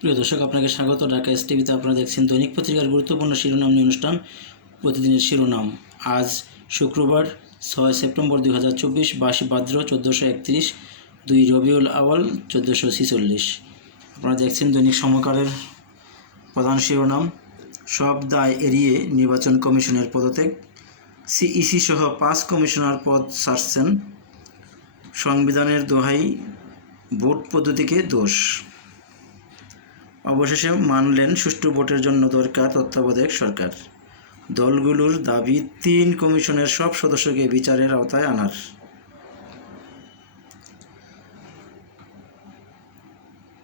প্রিয় দর্শক আপনাকে স্বাগত ঢাকা এস টিভিতে আপনারা দেখছেন দৈনিক পত্রিকার গুরুত্বপূর্ণ শিরোনাম নিয়ে অনুষ্ঠান প্রতিদিনের শিরোনাম আজ শুক্রবার ছয় সেপ্টেম্বর দুই হাজার চব্বিশ বাইশ ভাদ্র চোদ্দোশো একত্রিশ দুই রবিউল আওয়াল চোদ্দোশো ছিচল্লিশ আপনারা দেখছেন দৈনিক সমকালের প্রধান শিরোনাম সব দায় এড়িয়ে নির্বাচন কমিশনের পদত্যাগ সিইসি সহ পাঁচ কমিশনার পদ সারছেন সংবিধানের দোহাই ভোট পদ্ধতিকে দোষ অবশেষে মানলেন সুষ্ঠু ভোটের জন্য দরকার তত্ত্বাবধায়ক সরকার দলগুলোর দাবি তিন কমিশনের সব সদস্যকে বিচারের আওতায় আনার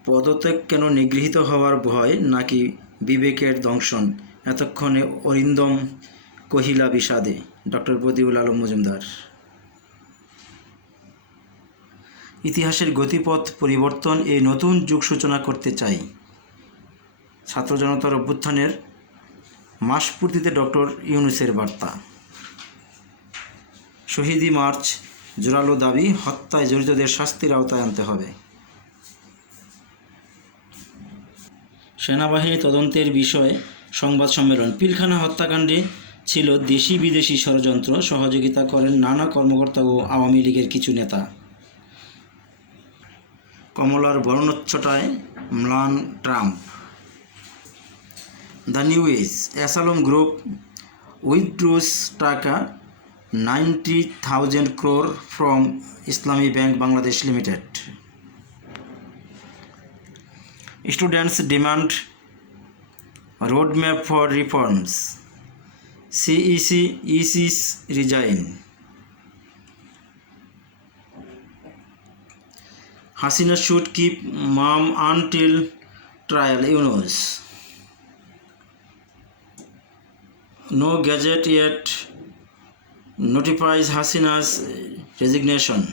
পদত্যাগ কেন নিগৃহীত হওয়ার ভয় নাকি বিবেকের দংশন এতক্ষণে অরিন্দম কহিলা বিষাদে ডক্টর বদিউল আলম মজুমদার ইতিহাসের গতিপথ পরিবর্তন এই নতুন যুগ সূচনা করতে চাই ছাত্র জনতার অভ্যুত্থানের মাসপূর্তিতে ডক্টর ইউনুসের বার্তা শহীদি মার্চ জোরালো দাবি হত্যায় জড়িতদের শাস্তির আওতায় আনতে হবে সেনাবাহিনী তদন্তের বিষয়ে সংবাদ সম্মেলন পিলখানা হত্যাকাণ্ডে ছিল দেশি বিদেশি ষড়যন্ত্র সহযোগিতা করেন নানা কর্মকর্তা ও আওয়ামী লীগের কিছু নেতা কমলার বর্ণচ্ছটায় ম্লান Trump The News, Asalom Group withdraws Taka 90,000 crore from Islami Bank Bangladesh Limited. Students demand a roadmap for reforms. CEC, ECs resign. Hasina should keep mum until trial, Yunus. no gazette yet notifies Hasina's resignation.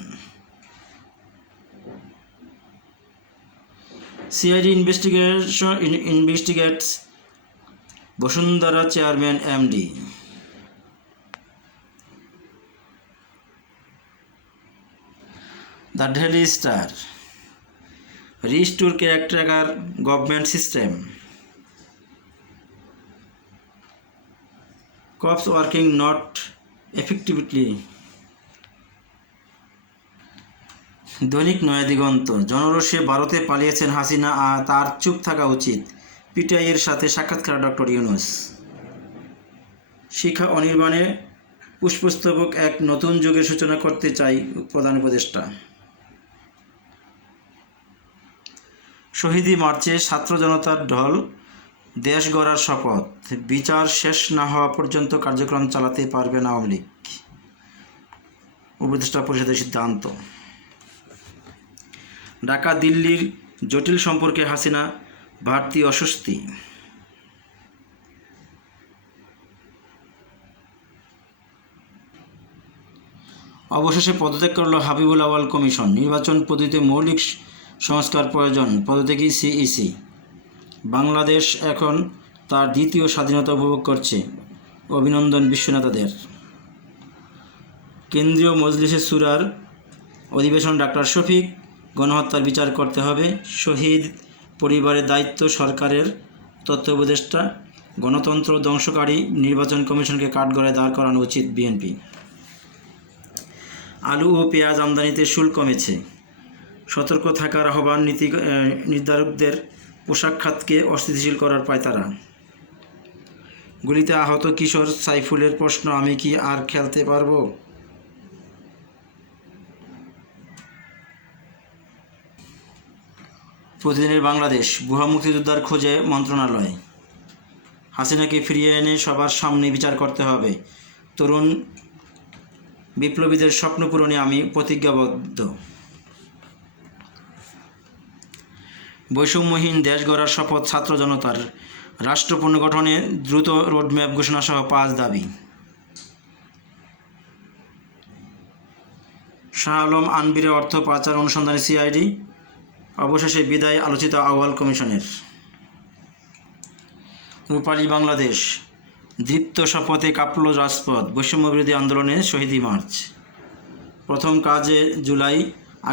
CID investigation in, investigates Bosundara Chairman MD. The Delhi Star. Restore character government system. crops working not effectively দৈনিক নয়া দিগন্ত জনরসে ভারতে পালিয়েছেন হাসিনা আর তার চুপ থাকা উচিত পিটিআইয়ের সাথে সাক্ষাৎকার doctor Yunus শিক্ষা অনির্বাণে পুষ্পস্তবক এক নতুন যুগের সূচনা করতে চাই প্রধান উপদেষ্টা শহীদি মার্চে ছাত্র জনতার ঢল দেশ গড়ার শপথ বিচার শেষ না হওয়া পর্যন্ত কার্যক্রম চালাতে পারবে না আওয়ামী লীগ উপদেষ্টা পরিষদের সিদ্ধান্ত ঢাকা দিল্লির জটিল সম্পর্কে হাসিনা ভারতী অস্বস্তি অবশেষে পদত্যাগ করল হাবিবুল আওয়াল কমিশন নির্বাচন পদ্ধতিতে মৌলিক সংস্কার প্রয়োজন পদত্যাগী সিইসি বাংলাদেশ এখন তার দ্বিতীয় স্বাধীনতা উপভোগ করছে অভিনন্দন বিশ্বনেতাদের কেন্দ্রীয় মজলিসে সুরার অধিবেশন ডাক্তার শফিক গণহত্যার বিচার করতে হবে শহীদ পরিবারের দায়িত্ব সরকারের তথ্য উপদেষ্টা গণতন্ত্র ধ্বংসকারী নির্বাচন কমিশনকে কাঠগড়ায় দাঁড় করানো উচিত বিএনপি আলু ও পেঁয়াজ আমদানিতে শুল্ক কমেছে সতর্ক থাকার আহ্বান নীতি নির্ধারকদের পোশাক খাতকে অস্থিতিশীল করার পায় তারা গুলিতে আহত কিশোর সাইফুলের প্রশ্ন আমি কি আর খেলতে পারবো প্রতিদিনের বাংলাদেশ গুহা মুক্তিযোদ্ধার খোঁজে মন্ত্রণালয় হাসিনাকে ফিরিয়ে এনে সবার সামনে বিচার করতে হবে তরুণ বিপ্লবীদের স্বপ্ন পূরণে আমি প্রতিজ্ঞাবদ্ধ বৈষম্যহীন দেশ গড়ার শপথ ছাত্র জনতার রাষ্ট্র পুনর্গঠনে দ্রুত রোডম্যাপ ঘোষণা সহ পাঁচ দাবি শাহ আলম আনবিরের অর্থ পাচার অনুসন্ধানে সিআইডি অবশেষে বিদায় আলোচিত আহ্বাল কমিশনের রূপালী বাংলাদেশ দীপ্ত শপথে কাপল রাজপথ বৈষম্যবিরোধী আন্দোলনে শহীদি মার্চ প্রথম কাজে জুলাই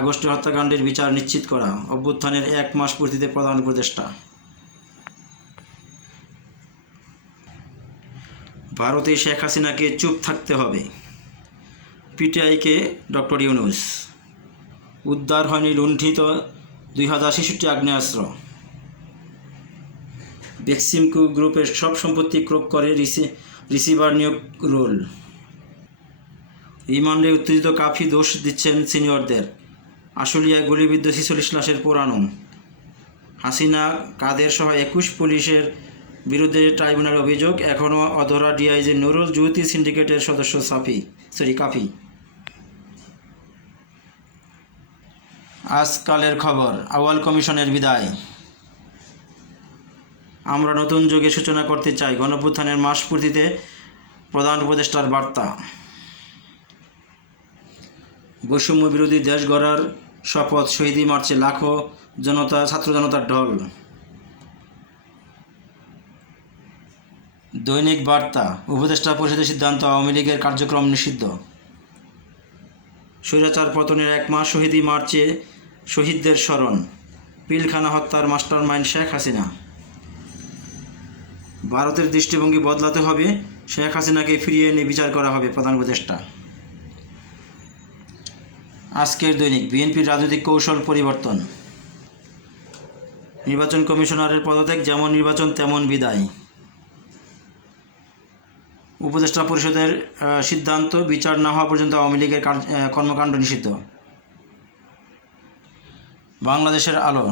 আগস্ট হত্যাকাণ্ডের বিচার নিশ্চিত করা অভ্যুত্থানের এক মাস পূর্তিতে প্রধান উপদেষ্টা ভারতে শেখ হাসিনাকে চুপ থাকতে হবে পিটিআইকে ডক্টর ইউনুস উদ্ধার হয়নি লুণ্ঠিত দুই হাজার ছেষট্টি আগ্নেয়াস্ত্র বেক্সিমকো গ্রুপের সব সম্পত্তি ক্রোক করে রিসিভার নিয়োগ রোল রিমান্ডে উত্তেজিত কাফি দোষ দিচ্ছেন সিনিয়রদের আশুলিয়া গুলিবিদ্ধ ছিচল্লিশ লাশের পুরানো হাসিনা কাদের সহ একুশ পুলিশের বিরুদ্ধে ট্রাইব্যুনাল অভিযোগ এখনও অধরা ডিআইজি নুরুল জুতি সিন্ডিকেটের সদস্য সাফি সরি কাফি আজকালের খবর আওয়াল কমিশনের বিদায় আমরা নতুন যুগে সূচনা করতে চাই গণপ্রথানের মাসপূর্তিতে প্রধান উপদেষ্টার বার্তা বৈষম্য বিরোধী দেশ গড়ার শপথ শহীদি মার্চে লাখো জনতা ছাত্র জনতার ঢল দৈনিক বার্তা উপদেষ্টা পরিষদের সিদ্ধান্ত আওয়ামী লীগের কার্যক্রম নিষিদ্ধ স্বৈরাচার পতনের এক মাস শহীদি মার্চে শহীদদের স্মরণ পিলখানা হত্যার মাস্টার মাইন্ড শেখ হাসিনা ভারতের দৃষ্টিভঙ্গি বদলাতে হবে শেখ হাসিনাকে ফিরিয়ে এনে বিচার করা হবে প্রধান উপদেষ্টা আজকের দৈনিক বিএনপির রাজনৈতিক কৌশল পরিবর্তন নির্বাচন কমিশনারের পদত্যাগ যেমন নির্বাচন তেমন বিদায় উপদেষ্টা পরিষদের সিদ্ধান্ত বিচার না হওয়া পর্যন্ত আওয়ামী লীগের কর্মকাণ্ড নিষিদ্ধ বাংলাদেশের আলো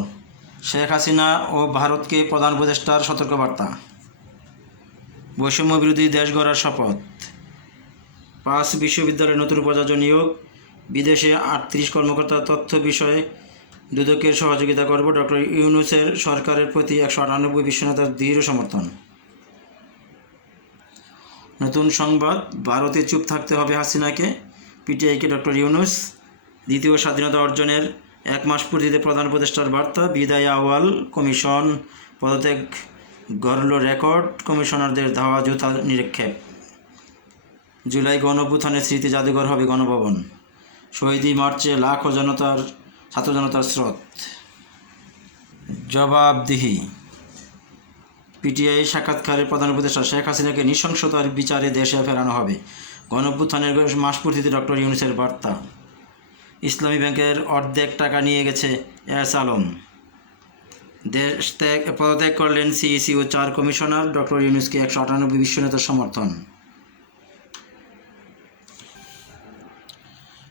শেখ হাসিনা ও ভারতকে প্রধান উপদেষ্টার সতর্কবার্তা বৈষম্য বিরোধী দেশ গড়ার শপথ পাঁচ বিশ্ববিদ্যালয়ের নতুন উপাচার্য নিয়োগ বিদেশে আটত্রিশ কর্মকর্তা তথ্য বিষয়ে দুদকের সহযোগিতা করব ডক্টর ইউনুসের সরকারের প্রতি একশো আটানব্বই বিশ্বনেতার দৃঢ় সমর্থন নতুন সংবাদ ভারতে চুপ থাকতে হবে হাসিনাকে পিটিআইকে ডক্টর ইউনুস দ্বিতীয় স্বাধীনতা অর্জনের এক মাস পূর্তিতে প্রধান উপদেষ্টার বার্তা বিদায় আহ্বাল কমিশন পদত্যাগ গড়ল রেকর্ড কমিশনারদের ধাওয়া জুতা নিরীক্ষেপ জুলাই গণভূথানের স্মৃতি জাদুঘর হবে গণভবন শহীদি মার্চে লাখো জনতার ছাত্র জনতার স্রোত জবাবদিহি পিটিআই সাক্ষাৎকারে প্রধান উপদেষ্টা শেখ হাসিনাকে নৃশংসতার বিচারে দেশে ফেরানো হবে গণভ্যুত্থানের মাসপূর্তিতে ডক্টর ইউনিসের বার্তা ইসলামী ব্যাংকের অর্ধেক টাকা নিয়ে গেছে এস আলম দেশ ত্যাগ পদত্যাগ করলেন সিইসি ও চার কমিশনার ডক্টর ইউনুসকে একশো আটানব্বই নেতার সমর্থন